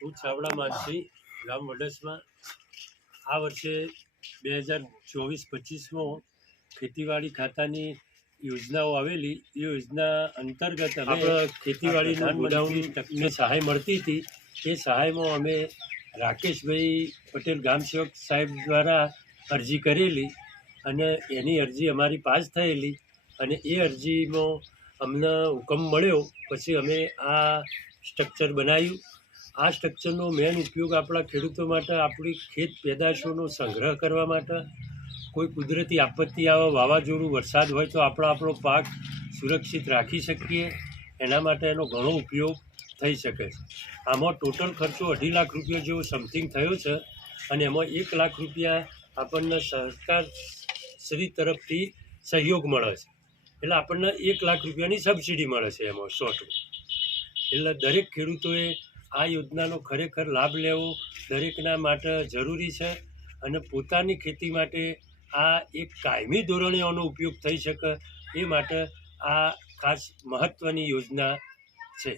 હું ચાવડા માનસી, ગામ વડસમાં. આ વર્ષે 2024-25માં ખેતીવાડી ખાતાની યોજનાઓ આવેલી. એ યોજના અંતર્ગત અમે ખેતીવાડીના ગોડાઉનને સહાય મળતી હતી. એ સહાયમાં અમે રાકેશભાઈ પટેલ ગામસેવક સાહેબ દ્વારા અરજી કરેલી અને એની અરજી અમારી પાસ થયેલી. અને એ અરજીમાં અમને હુકમ મળ્યો પછી અમે આ સ્ટ્રક્ચર બનાવ્યું. આ સ્ટ્રક્ચરનો મેન ઉપયોગ આપણા ખેડૂતો માટે, આપણી ખેત પેદાશોનો સંગ્રહ કરવા માટે, કોઈ કુદરતી આપત્તિ આવે, વાવાઝોડું, વરસાદ હોય તો આપણો પાક સુરક્ષિત રાખી શકીએ. એના માટે એનો ઘણો ઉપયોગ થઈ શકે છે. આમાં ટોટલ ખર્ચો 2.5 લાખ રૂપિયા જેવો સમથિંગ થયો છે. અને એમાં 1 લાખ રૂપિયા આપણને સરકાર શ્રી તરફથી સહયોગ મળે છે. એટલે આપણને 1 લાખ રૂપિયાની સબસિડી મળે છે એમાં 100%. એટલે દરેક ખેડૂતોએ આ યોજનાનો ખરેખર લાભ લેવો દરેકના માટે જરૂરી છે. અને પોતાની ખેતી માટે આ એક કાયમી ધોરણે આનો ઉપયોગ થઈ શકે એ માટે આ ખાસ મહત્ત્વની યોજના છે.